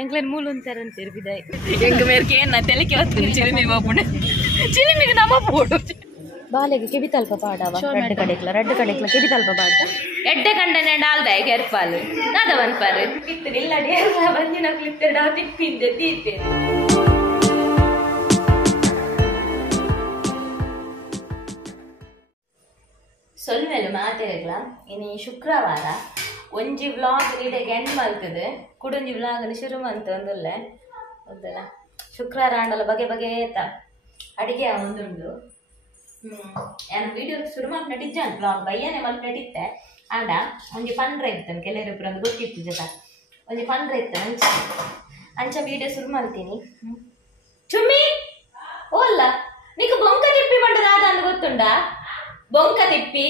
ಎಂಕ್ಲೇನ್ ಮೂಲು ಅಂತಾರಂತೀರಿ ಬಿದಾಯ್ ಎಂಗ ಮೇರ್ಕೆ ಏನ ತೆಲಿಕೆ ಹೊತ್ತು ಚಿಲಿಮಿ ಬಾಪುಣ ಚಿಲಿಮಿಗೆ ನಮ್ಮ ಪೋಡು ಬಾಲೆಗೆ ಕೆಬಿತಲ್ಪ ಪಾಡವ ರೆಡ್ ಕಡೆಕ್ಲ ಕೆಬಿತಲ್ಪ ಪಾಡ ಎಡ್ಡೆ ಕಂಡನೆ ಡಾಲ್ದಾಯ ಕೆರ್ಪಾಲು ನಾದವನ್ ಪಾರು ಕಿತ್ತು ನಿಲ್ಲಡಿ ಎಲ್ಲ ಬಂದಿನ ಕ್ಲಿತ್ತಡ ತಿಪ್ಪಿಂದೆ ತೀರ್ಪೆ ಸೊಲ್ಮೆಲು ಮಾತಾಡಲ್ಲ ಇನ್ನು ಶುಕ್ರವಾರ ಒಂಜಿ ವ್ಲಾಗ್ ನೀಡೆಗೆ ಎಂಡ್ ಮಾಡ್ತದೆ ಕುಡೊಂಜಿ ವ್ಲಾಗ್ ಶುರು ಮಂತ್ ಒಂದೊಳ್ಳೆ ಹೌದಲ್ಲ ಶುಕ್ರವಾರ ಆಂಡಲ್ಲ ಬಗೆ ಬಗೆತ ಅಡಿಗೆ ಒಂದುಂಡು ನಾನು ವಿಡಿಯೋ ಶುರು ಮಾಡಿ ನಟಿಜ್ಜಾನ್ ವ್ಲಾಗ್ ಬಯ್ಯನೆ ಮಾಡಿ ನಟಿತ್ತೆ ಆಡ ಒಂಜಿ ಪಂಡ್ರೆ ಇರ್ತೇನೆ ಕೆಲವರೊಬ್ಬರು ಒಂದು ಗೊತ್ತಿತ್ತು ಜೊತೆ ಒಂಜಿ ಪಂಡ್ರೆ ಇರ್ತೇನೆ ಅಂಚ ವಿಡಿಯೋ ಶುರು ಮಾಡ್ತೀನಿ ಚುಮ್ಮಿ ಓಲ್ಲ ನೀಕು ಬೊಂಕ ತಿಪ್ಪಿ ಬಂಡದ ಆದ ಅಂತ ಗೊತ್ತುಂಡ ಬೊಂಕ ತಿಪ್ಪಿ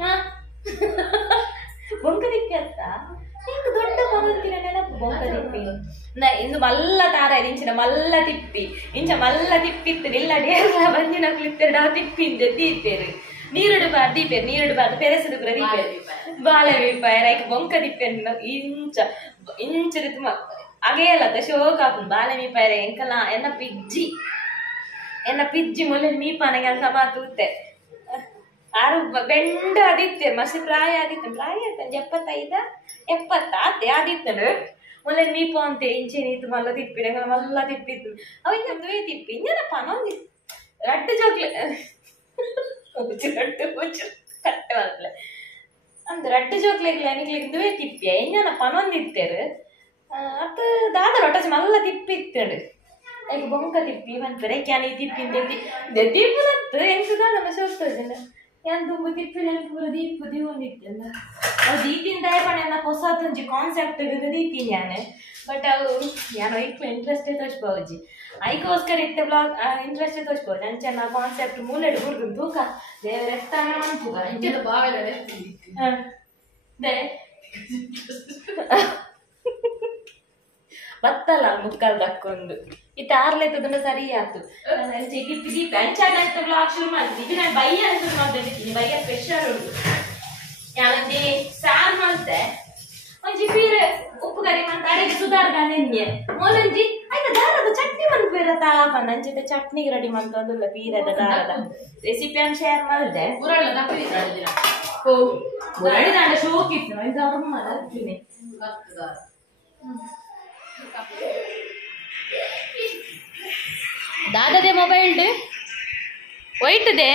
ಹಾ ಬೊಂಕ ತಿಪ್ಪಿ ಅಂತ నీకు దొడ్డ మొదలుతిన బొంక తిప్పి ఇందు మల్ల తార ఇంచిన మల్ల తిప్పి ఇంచ మల్ల తిప్పిత్తు నిల్లడి ಬಂದಿ నాకు ಲಿತ್ತಡ ತಿಪ್ಪಿಂದೆ ದೀಪೇರು ನೀರುಡು ಬಾರ್ ದೀಪೇರು ನೀರುಡು ಬಾರ್ ಪೆರೆಸದು ಕೂಡ ದೀಪೇರು ಬಾಳೆ ವಿಪಾಯ ರೈಕ್ ಬೊಂಕ ತಿಪ್ಪೆನ್ನು ಇಂಚ ಇಂಚರಿತು ಅಗೇಲತ್ತ ಶೋಕ ಆಪುಂಡು ಬಾಳೆ ವಿಪಾಯ ಎಂಕಲ ಎನ್ನ ಪಿಜ್ಜಿ ಮೊಲೆ ಮೀಪಾನಗೆ ಅಂಕ ಮಾತುತ್ತೆ ಆರು ಬೆಂಡ ಆದಿತ್ತೆ ಮಸಿ ಪ್ರಾಯ ಆದಿತ್ತು ಪ್ರಾಯ ಆಯ್ತು 75 ಆದಿತ್ತನು ಮೊನ್ನೆ ಮೀಪ ಅಂತ ಇಂಚೇನಿತ್ತು ಮಲ್ಲ ತಿಪ್ಪಿಡ ಮಲ್ಲ ತಿಪ್ಪಿತ್ತು ಅವಾಗ ದುವೆ ತಿಪ್ಪಿ ಇನ್ನೇನಪ್ಪ ಅನ್ನೊಂದು ರಡ್ಡು ಜೋಕ್ಲೆ ಕಟ್ಟೆ ಬರ್ತಲೆ ಅಂದ್ ರಡ್ಡು ಜೋಕ್ಲೆಗ್ಲೆ ಅನಿಗ್ಲಿಕ್ಕೆ ದುವೆ ತಿಪ್ಪಿ ಇನ್ನೇನಪ್ಪ ಅನ್ನೊಂದಿತ್ತೇರು ಅತ್ತ ದಾದ ರೊಟ್ಟಚ್ ಮಲ್ಲ ತಿಪ್ಪಿತ್ತಡು ಈಗ ಬೊಂಕ ತಿಪ್ಪಿ ಬಂತಾರೆ ಕ್ಯಾನಿ ತಿಪ್ಪಿಂದೆ ದೀಪದತ್ತು ಎಂಟುದ ನಮ್ಮ ಸೋಸ್ತದೆ ಯಾನ್ ತುಂಬ ತಿಪ್ಪಿನ ಪೂರ ದೀಪ ಒಂದಿತ್ತಲ್ಲ ಅವು ದೀಪಿಂದ ಪಣ ಹೊಸದೊಂಜಿ ಕಾನ್ಸೆಪ್ಟ್ ದೀತೀನಿ ಯಾನೆ ಬಟ್ ಅವು ಯಾನೋ ಇಟ್ಟು ಇಂಟ್ರೆಸ್ಟೇ ತೋಚ್ಬೋಜಿ ಐಕೋಸ್ಕರ ಇಟ್ಟ ಬ್ಲಾಗ್ ಇಂಟ್ರೆಸ್ಟೇ ತೋಚ್ಬೋದು ಅಂಚೆ ನಾ ಕಾನ್ಸೆಪ್ಟ್ ಮೂಲೆಡು ಹುಡುಗರು ತೂಕ ದೇವರ ಎತ್ತಾನ ಬತ್ತಲ್ಲ ಮುಕ್ಕಲ್ ದಕ್ಕೊಂಡು ಇತ್ತ ಆರ್ಲೆತ್ತದನ್ನ ಸರಿ ಆಯ್ತು ಗಿಪ್ಪಿ ಗಿಪ್ಪಿ ಅಂಚಾಗಂತ ಬ್ಲಾಗ್ ಶುರು ಮಾಡ್ತೀನಿ ಇದು ನಾನು ಬಯ್ಯ ಶುರು ಮಾಡ್ತಿದ್ದೀನಿ ಬಯ್ಯ ಸ್ಪೆಷಲ್ ಹುಡುಗು ಯಾವಂದಿ ಸಾರು ಮಾಡ್ತೆ ಒಂಜಿ ಪೀರೆ ಉಪ್ಪು ಕರಿ ಮಂತ ಅಡಿಗೆ ಸುಧಾರ್ಗ ನೆನ್ನೆ ಮೊಲಂಜಿ ಆಯ್ತಾ ದಾರದ ಚಟ್ನಿ ಮಂತ್ ಬೇರೆ ತಾಪಂದ ಅಂಚಿತ ಚಟ್ನಿಗೆ ರೆಡಿ ಮಂತ ಒಂದಿಲ್ಲ ಪೀರದ ದಾರದ ರೆಸಿಪಿ ಅನ್ನು ಶೇರ್ ಮಾಡಿದೆ ಮುರಳಿ ದಾಂಡ ಶೋಕ್ ಇತ್ತು ಇದು ಅವ್ರ ಮಾಡ್ತೀನಿ दादा मोबाइल वैट दे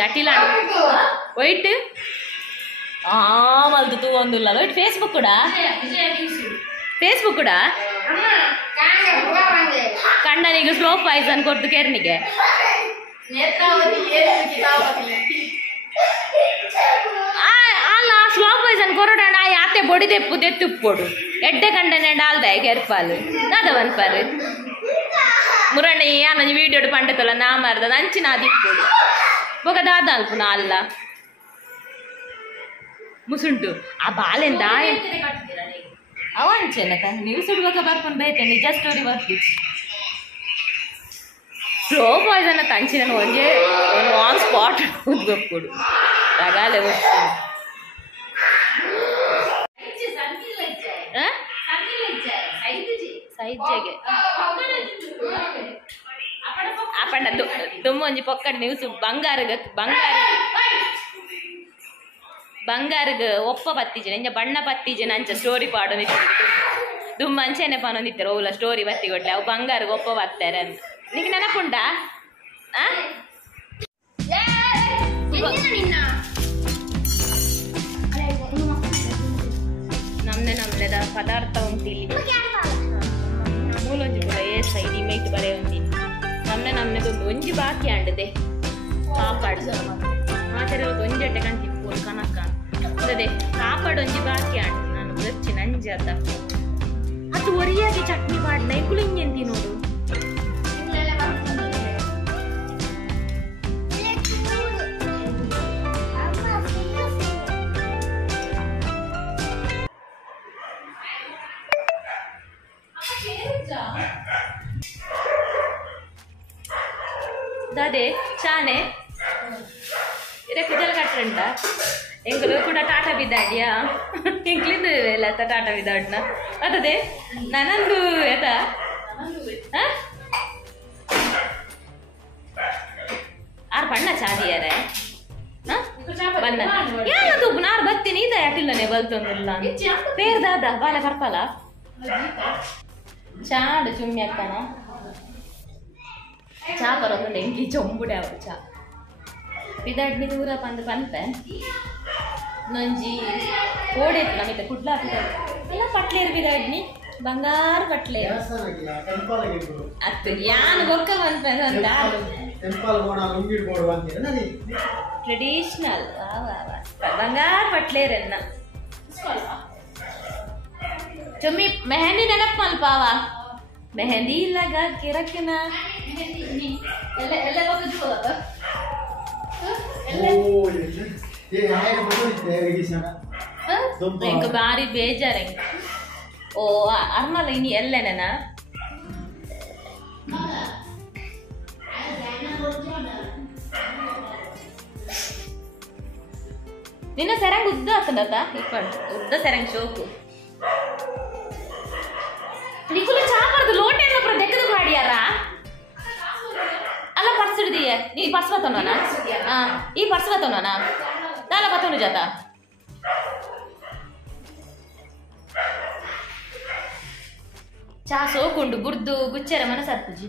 अटिल वैट मल्त तू वैट फेसबुक कण्णनिग स्लो पायसन कोट्टु केर्निगे स्लो पायसन कोरडा याते बोडी तेप्पु तेत्तुप्पोडु एड्डे कंडने डाल्दाय केर्पालु नादवन पर मुरण्य यान वीडियो पंडतोला ना मारद अंचिन आदिप्पोडु बोग दाद अल्पुना अल्ल मुसुंटु आ बालेन दाय अवंचेनक न्यूस हुडुगक ಬರ್ಪನ್ ಬೇತೆ ನಿಜ ಸ್ಟೋರಿ ಬರ್ತಿ ಸ್ಲೋ ಪಾಯ್ಸನ್ ಅಂತ ಅಂಚಿನ ಒಂಜೆ ಆನ್ ಸ್ಪಾಟ್ ಉದ್ಗೊಪ್ಪುಡು ತಗಾಲೆ ವಸ್ತು ಸೈಜ್ಜೆಗೆ ಆಪಣ್ಣ ತುಂಬ ಒಂಜಿ ಪೊಕ್ಕಡ್ ನ್ಯೂಸ್ ಬಂಗಾರಗ ಒಪ್ಪ ಪತ್ತಿಜನ ಇಂಜ ಬಣ್ಣ ಪತ್ತಿಜನ ಅಂಚ ಸ್ಟೋರಿ ಪಾಡೋದು ತುಂಬ ಅಂಚೆನೆ ಪಾನೊಂದಿತ್ತಾರೆ ಓಲ ಸ್ಟೋರಿ ಬತ್ತಿ ಕೊಡ್ಲೆ ಅವು ಬಂಗಾರಗ ಒಪ್ಪ ಬರ್ತಾರೆ ಅಂತ ನಿನಗೆ ನೆನಪುಂಟಾ ನಮ್ನೆದ ಪದಾರ್ಥ ಉಂಟಿಲ್ಲಿ ಮೂಲೊಂಜಿ ಕೂಡ ಸೈಡ್ ಇಮೇಜ್ ಬರೆ ಉಂಟಿಲ್ಲಿ ನಮ್ನೆದೊಂದು ಒಂಜಿ ಬಾಕಿ ಆಂಡದೆ ಕಾಪಾಡು ಮಾತಾಡೋದು ಒಂಜೆಟ್ಟೆ ಕಂತಿಪ್ಪು ಕನಕ ಅದೇ ಕಾಪಾಡು ಒಂಜಿ ಬಾಕಿ ಆಂಡ ನಾನು ಬಚ್ಚಿ ನಂಜಿ ಅದ ಅದು ಒರಿಯಾಗಿ ಚಟ್ನಿ ಪಾಡ್ನ ಇಕ್ಕುಳು ಹಿಂಗೆಂತಿ ನೋಡು दादे चाने इधर किधर कट रहा ಎಂಕಲು ಕೂಡ ಟಾಟಾ ಬಿದ್ದಾಡಿಯಾ ಎಂಕ್ಲಿಂದು ಇಲ್ಲ ಟಾಟಾ ಬಿದ್ದಾಡ್ನ ಅದೇ ನನಂದು ಎತ ಆರು ಬಣ್ಣ ಚಾದಿಯಾರೆ ಬಣ್ಣ ಯಾರು ನಾರು ಬರ್ತೀನಿ ಇದ ಯಾಟಿಲ್ಲನೆ ಬಲ್ತೊಂದಿಲ್ಲ ಪೇರ್ದಾದ ಬಾಲ ಬರ್ಪಲ್ಲ ಚಾಂಡು ಚುಮ್ಮಿ ಅಕ್ಕನ ಚಾ ಬರೋದು ಎಂಕಿ ಚೊಂಬುಡೆ ಅವರು ಚಾ ಬಿದಾಡ್ನಿ ದೂರ ಬಂದು ಪನ್ಪೆ ನಂಜಿ ಓಡೈತು ನಮಗೆ ಕುಡ್ಲಾ ಎಲ್ಲ ಪಟ್ಲೇರು ಬಿದಾಡ್ನಿ ಬಂಗಾರು ಪಟ್ಲೇರು ಅತ್ತು ಯಾನು ಗೊಕ್ಕ ಬಂತ ಟ್ರೆಡಿಷನಲ್ ಬಂಗಾರು ಪಟ್ಲೇರನ್ನ ಚೊಮ್ಮಿ ಮೆಹಂದಿ ನೆನಪು ಮಲ್ಪಾವ ಮೆಹಂದಿ ಇಲ್ಲಾಗ ಕಿರಕಿನ ಎಲ್ಲ ಎಲ್ಲ ಎಂಕ ಬಾರಿ ಬೇಜಾರ ಓ ಅರ್ಮಲ್ಲ ಇನಿ ಎಲ್ಲೆನ ನಿನ್ನ ಸೆರಂಗ್ ಉದ್ದ ಆತಂಡತ ಇಪ್ಪಂಡು ಉದ್ದ ಸೆರಂಗ್ ಶೋಕು ನಿಕುಲ ಚಾಪರ್ದು ಲೋಟೆ ಏನಪ್ಪ ದೆಕ್ಕದ ಗಾಡಿಯಾರ ಅಲ್ಲ ಪರ್ಸ್ ಹಿಡಿದೀಯ ನೀ ಪರ್ಸ್ ಬತ್ತೋಣ ಈ ಪರ್ಸ್ ಬತ್ತೋಣ ನಾಲ ಬತ್ತೋನು ಜಾತ ಚಾ ಸೋಕುಂಡು ಬುರ್ದು ಗುಚ್ಚರ ಮನಸರ್ಪುಜಿ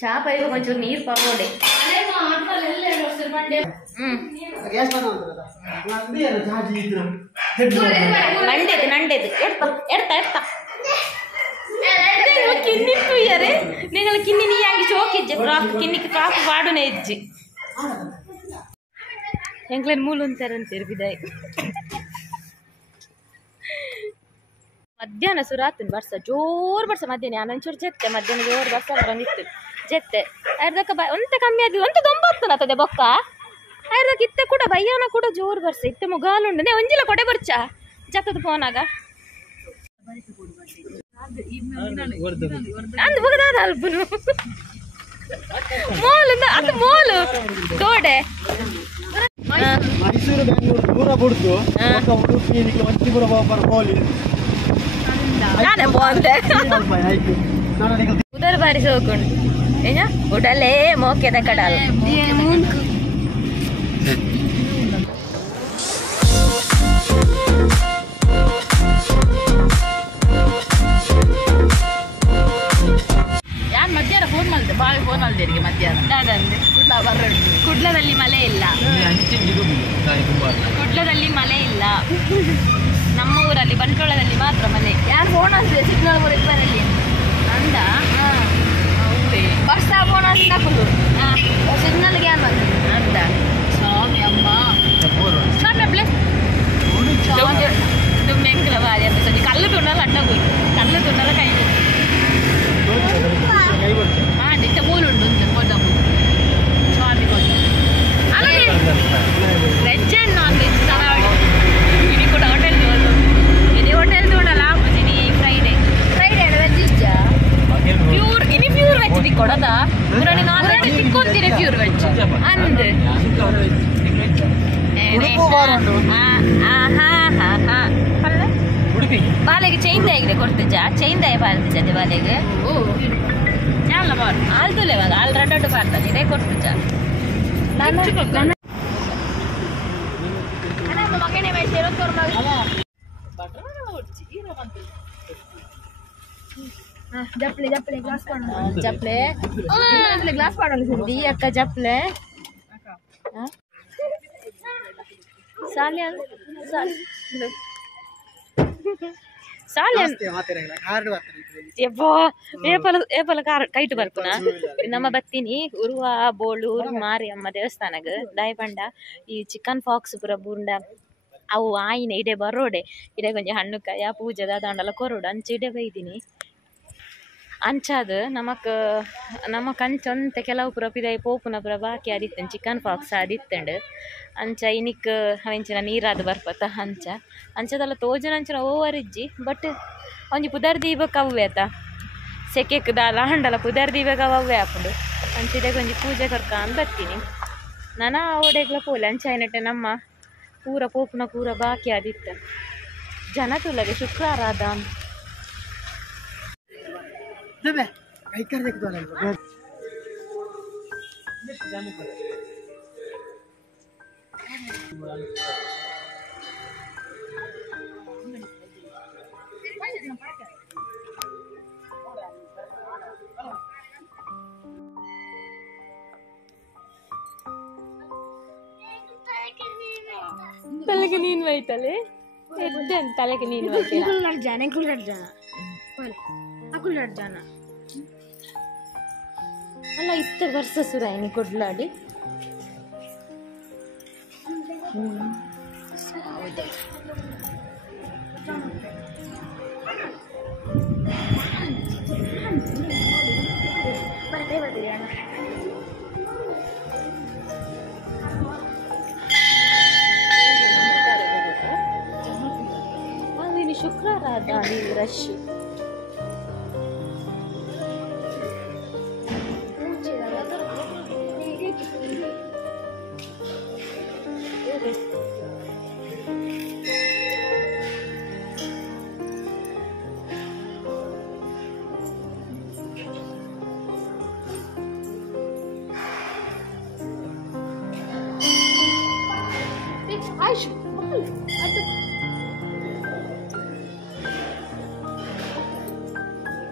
ಚಾ ಪೈಗೆ ಒಂಚೂರು ನೀರು ಪಾವೋಡೆ ನಂಡೆದು ನಂಡೆದು ಎಡ್ತಾ ಎಡ್ತಾ ಕಿನ್ನಿ ತುಯ್ಯರೆ നിങ്ങൾ ಕಿನ್ನಿ ನೀ ಆಗಿ ಚೋಕಿಜ್ಜೆ ಫ್ರಾಕ್ ಕಿನ್ನಿಗೆ ಫ್ರಾಕ್ ಪಾಡುನೆ ಇಜ್ಜಿ ಎಂಕ್ಲೇನು ಮೂಲು ಅಂತಾರಂತೀರಿ ಬಿದಾಯ್ ಮಧ್ಯಾಹ್ನ ಸುರಾತನ್ ಬರ್ಸ ಜೋರು ಬರ್ಸ ಮಧ್ಯಾಹ್ನ ನಾನೊಂಚೂರು ಜೆತ್ತೆ ಮಧ್ಯಾಹ್ನ ಜೋರು ಬರ್ಸ ಬಂದಿತ್ತು ಜೆತ್ತೆ ಅರ್ಧಕ್ಕ ಒಂತ ಕಮ್ಮಿ ಆದ ಒಂತ ದೊಂಬತ್ತನ ಆತದೆ ಬೊಕ್ಕ ಅರ್ಧಕ್ಕೆ ಇತ್ತೆ ಕೂಡ ಬಯ್ಯಾನ ಕೂಡ ಜೋರು ಬರ್ಸ ಇತ್ತೆ ಮುಗಾಲುಂಡು ನೇ ಒಂಜಿಲ ಕೊಡೆ ಬರ್ಚ ಜತ್ತದ ಫೋನಾಗ ಅಂದು ಬಗದಾದ ಅಲ್ಪನು ಮೋಲು ಅದು ಮೋಲು ತೋಡೆ ಮೈಸೂರು ಬೆಂಗಳೂರು ದೂರ ಬಿಡ್ತು ಉಡುಪಿ ಒಂಚಿಪುರ ನಾನೇ ಬಾಂದೆ ಉದರ್ ಬಾರಿ ಸೋಕೊಂಡು ಏನ ಉಡಲೇ ಮೋಕೆದ ಕಡಲ್ ಯಾರು ಮಧ್ಯಾಹ್ನ ಫೋನ್ ಮಾಡಿದೆ ಬಾವಿ ಫೋನ್ ಮಾಡಿದೆ ಮಧ್ಯಾಹ್ನ ಅದಂದ್ರೆ ಕುಡ್ಲದಲ್ಲಿ ಮಳೆ ಇಲ್ಲ ಕುಡ್ಲದಲ್ಲಿ ಮಳೆ ಇಲ್ಲ ನಮ್ಮ ಊರಲ್ಲಿ ಬಂಟ್ವಾಳದಲ್ಲಿ ಮಾತ್ರ ಮಳೆ ಯಾರು ಫೋನ್ ಹಾಕಿದೆ ಸಿಗ್ನಲ್ ಊರಿಗೆ ಬರಲಿ ಅಂದ ವರ್ಷ ಫೋನ್ ಹಾಕಿದ್ದು ಸಿಗ್ನಲ್ಗೆ ಯಾರು ಬಂದ ಅಂದ ಸ್ವಾಮಿ ಅಮ್ಮ ಸ್ವಾಮಿ ಪ್ಲೇಸ್ ದುಮ್ಮೆಂಕಲ ಬಾರಿ ಅಂತ ಸರಿ ಕಲ್ಲು ತುಂಡಲ್ಲ ಅಡ್ಡ ಹೋಗಿ ಕಲ್ಲು ತುಂಡಲ್ಲ ಕೈ ನಿಜ ಮೂಲುಂಡು ಕೊಡ್ದ ಸ್ವಾಮಿ ಕೊಡ್ದು ವೆಜ್ ಆ್ಯಂಡ್ ನಾನ್ ವೆಜ್ ತರಾವಳಿ ಇನಿ ಕೂಡ ಹೋಟೆಲ್ ಇನಿ ಹೋಟೆಲ್ ನೋಡಲ್ಲ ಇನಿ ಫ್ರೈಡೆ ವೆಜ್ ಇಷ್ಟ ಪ್ಯೂರ್ ಇನಿ ಪ್ಯೂರ್ ವೆಜ್ ತಿಕ್ಕೊಡದ ಪುರಾಣಿ ನಾನ್ ವೆಜ್ ತಿಕ್ಕೊಂತೀರಿ ಪ್ಯೂರ್ ವೆಜ್ ಅಂದ್ ಬಾಲೆಗೆ ಚೈನ್ ಆಗಿದೆ ಕೊಡ್ತಿದ್ಜ ಚೈನ್ ದಯ ಬಾಲ್ತಿದ್ದೆ ಬಾಲೆಗೆ ಚಾಲ ಬಾರ್ ಆಲ್ದುಲೆ ಇವಾಗ ಆಲ್ ರಡ್ಡು ಬಾರ್ತಾನೆ ಇದೇ ಕೊಡ್ತಿದ್ಜ ಮಗನೇ ಬೇಸಿರೋ ಜಪ್ಲೆ ಜಪ್ಲೆ ಗ್ಲಾಸ್ ಜಪ್ಲೆ ಗ್ಲಾಸ್ ಮಾಡೋಣ ಅಕ್ಕ ಜಪ್ಲೆ ಸಾಲಿ ಏಪಲ ಕೈಟು ಬರ್ಪುನ ನಮ್ಮ ಬತ್ತೀನಿ ಉರುವ ಬೋಳೂರು ಮಾರಿಯಮ್ಮ ದೇವಸ್ಥಾನಗ ದಯಪಂಡ ಈ ಚಿಕನ್ ಫಾಕ್ಸ್ ಪೂರ ಬೂಂಡ ಅವು ಆಯಿನ ಇಡೆ ಬರೋಡೆ ಇಡೆ ಕೊಂಚ ಹಣ್ಣು ಕಾಯ ಪೂಜೆದ ದಾಂಡಲ ಕೊರೋಡು ಅಂಚ ಇಡೆ ಬೈದಿನಿ ಅಂಚಾದ ನಮ್ಮ ಕಂಚೊಂತ ಕೆಲವು ಪುರ ಪಿದಾಯಿ ಪೋಪುನ ಪುರ ಬಾಕಿ ಆದಿತ್ತಂಡು ಚಿಕನ್ ಫಾಕ್ಸ್ ಆದಿತ್ತಂಡು ಅಂಚ ಇನಿಕ್ ಅವೆಂಚಿನ ನೀರಾದ ಬರ್ಪತ್ತ ಅಂಚದಲ್ಲ ತೋಜನ ಅಂಚನ ಓವರ್ ಇಜ್ಜಿ ಬಟ್ ಒಂಜಿ ಪುದರ್ ದೀಪಕ್ಕೆ ಅವ್ವೆ ಆತ ಸೆಕೆಕ್ ದಾಲ ಹಂಡಲ ಪುದರ್ ದಿವಾಗ ಅವೇ ಹಾಕೊಂಡು ಅಂಚಿದೆ ಕೊಂಚ ಪೂಜೆ ಕರ್ಕೊಂಡು ಬರ್ತೀನಿ ನಾನು ಓಡೆಗ್ಲ ಪೋಲೆ ಅಂಚಾಯ್ನಟ್ಟೆ ನಮ್ಮ ಪೂರ ಪೋಪುನ ಪೂರ ಬಾಕಿ ಆದಿತ್ತು ಜನ ತುಲಗೆ ಶುಕ್ರವಾರ ಅದ ತಲೆಗೆ ನೀನು ಬೈತಲೆ ಎದ್ದೇನು ತಲೆಗೆ ನೀನು ಜನ ಅಲ್ಲ ಇತ್ತ ವರ್ಷ ಸುರಾಯಿನಿ ಕೊಡ್ಲಾಡಿ ಶುಕ್ರವಾರ ಅದ ನೀವು ರಶ್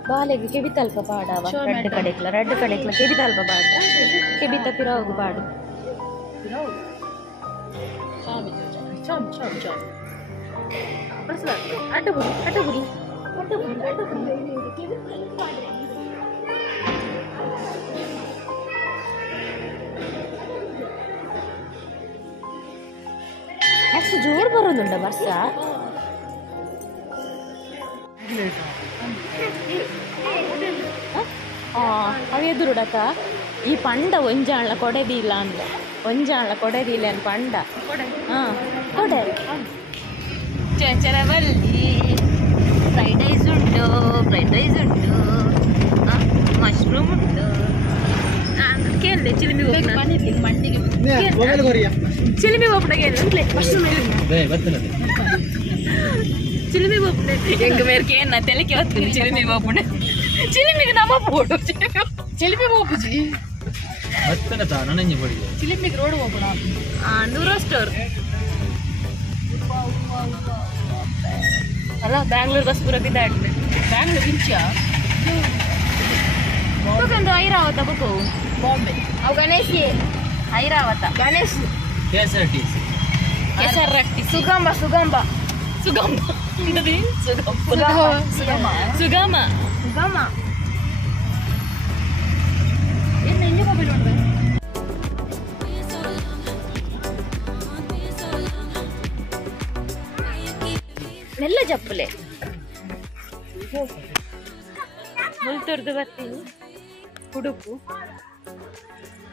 ಬಾಲೆಗೆ ಕೆಬಿತಲ್ಪ ಪಾಡವ ರೆಡ್ ಕಡೆಕ್ಲ ಕೆಬಿತಲ್ಪ ಪಾಡ ಕೆಬಿತ ಪಿರೋಗು ಪಾಡು ಅಡ್ಡಬುಡಿ ಅಷ್ಟು ಜೋರು ಬರೋದುಂಡ ಬಸ್ಸ ಅವ ಎದುರುಡಕ ಈ ಪಂಡ ಒಂಜಾಣ್ಲ ಕೊಡೆದಿಲ್ಲ ಅಂದ ಒಂಜಾಣ್ಲ ಕೊಡೆದಿಲ್ಲ ಅನ್ ಪಂಡ ಕೊಡೆ ಚಂಚರವಲ್ಲಿ ಫ್ರೈಡ್ ರೈಸ್ ಉಂಟು ಮಶ್ರೂಮ್ ಉಂಟು ಕೇಳಿದೆ ಚಿಲಿಮಿ ಬೋಪಣ ಕೇಳಿದೆ ಚಿಲಿಮಿ ಬೋಪಣೆ ಎಂಗ ಮೇರ್ಕೆ ಏನ ತೆಲಿಕೆ ಹೊತ್ತೀನಿ ಚಿಲಿಮಿ ಬೋಪಣೆ ಚಿಲಿಮಿಗೆ ನಮ್ಮ ಬೋಡು ಚಿಲಿಮಿ ಬೋಪುಜಿ ಚಿಲಿಮಿಗೆ ರೋಡ್ ಬೋಪಣ ನೂರ ಸ್ಟೋರ್ ಅಲ್ಲ ಬ್ಯಾಂಗ್ಳೂರ್ ಬಸ್ ಪೂರ ಬಿದ್ದಾಡ್ಲೆ ಬ್ಯಾಂಗ್ಳೂರ್ ಇಂಚ ಬುಕ್ಕಂದು ಐರಾವತ ಬುಕ್ಕು ಬಾಂಬೆ ಅವು ಗಣೇಶ್ ಐರಾವತ ಗಣೇಶ್ ಕೆಎಸ್ಆರ್ಟಿಸಿ ಸುಗಮ ಏನು ಹೆಂಗೆ ಮೊಬೈಲ್ ನೋಡ್ದೆ ನೆಲ್ಲ ಜಪ್ಪಲೆ ಮುಲ್ತೂರ್ದು ಬರ್ತೀನಿ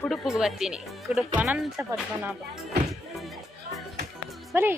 ಕುಡುಪುಗೆ ಬರ್ತೀನಿ ಕುಡುಪು ಅನಂತ ಪದ್ಮನಾಭ ಬರೀ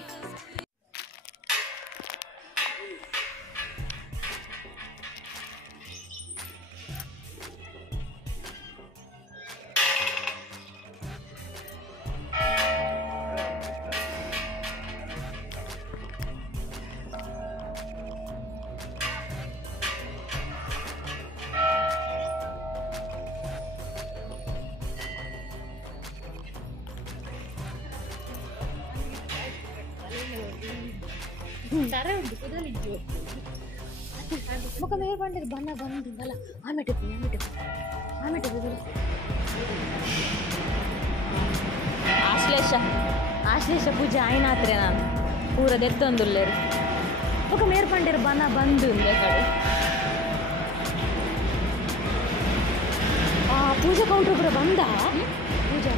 ಮುಖ ಮೇಲೆ ಬಂದಿರು ಬಣ್ಣ ಬಂದಿದ್ದಲ್ಲ ಆಮೇಲೆ ಆಶ್ಲೇಷ ಪೂಜೆ ಆಯ್ನಾತ್ರೆ ನಾನು ಪೂರದೆತ್ತೊಂದುಲ್ಲೇರು ಮುಖ ಮೇರ್ ಪಂಡಿರು ಬಣ್ಣ ಬಂದು ಕಡೆ ಪೂಜೆ ಕೌಂಟ್ರ್ ಪೂರ ಬಂದ ಪೂಜಾ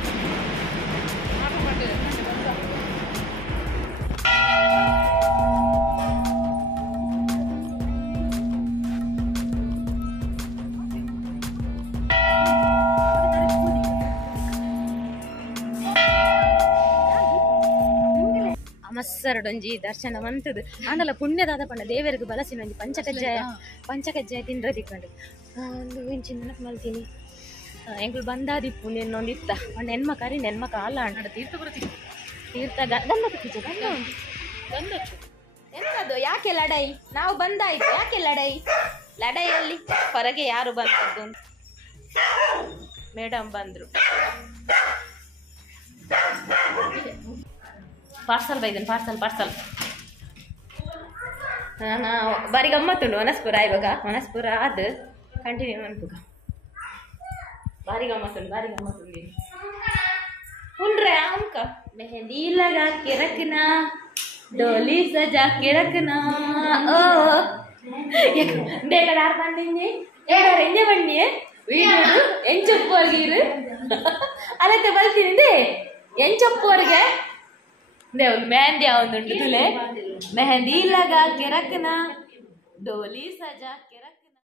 ಬಸ್ಸರಡೊಂಜಿ ದರ್ಶನ ಮಂತದು ಆಂಡಲ ಪುಣ್ಯದಾದ ಪಂಡ ದೇವರಿಗೆ ಬಲಸಿನ ಒಂಜಿ ಪಂಚಕಜ್ಜಾಯ ತಿಂಡ್ರದಿಕ್ಕಂಡು ಒಂದು ಇಂಚಿ ನೆನಪು ಮಲ್ತೀನಿ ಎಂಕುಲು ಬಂದಾದಿಪ್ಪು ನಿನ್ನೊಂದು ಇತ್ತ ಒಂದು ಹೆಣ್ಮ ಕರಿ ನೆನ್ಮ ಕಾಲ ಅಂಡ ತೀರ್ಥ ಎಂತದ್ದು ಯಾಕೆ ಲಡೈ ನಾವು ಬಂದಾಯ್ತು ಯಾಕೆ ಲಡೈಯಲ್ಲಿ ಹೊರಗೆ ಯಾರು ಬಂದದ್ದು ಮೇಡಮ್ ಬಂದ್ರು ಪಾರ್ಸಲ್ ಬೈದನ್ ಪಾರ್ಸಲ್ ಬಾರಿ ಗಮ್ಮತ್ತುಂಡು ವನಸ್ಪುರ ಇವಾಗ ವನಸ್ಪುರ ಅದು ಕಂಟಿನ್ಯೂ ಅನ್ಪುಗ ಬಾರಿ ಗಮ್ಮತ್ತುಂಡು ಉಂಡ್ರೆ ಅಂಕ ಮೆಹಂದಿ ಲಗಾ के रखना डोली सजा के रखना ओ देखडार ಬಂದಿನಿ ಏಡಾರ ಎಂಜೆ ಬನ್ನಿ ವೀಡಿಯೋ ಎಂಚಪ್ಪೋರ್ಗಿರು ಅಲತ್ತೆ ಬಲ್ತೀನಿ ದೇ ಎಂಚಪ್ಪೋರ್ಗೆ ದೇ ಒಂದು ಮೆಹಂದಿ ಯಾವೊಂದುಂಟು ತುಲೆ ಮೆಹಂದಿ ಲಗಾ के रखना डोली सजा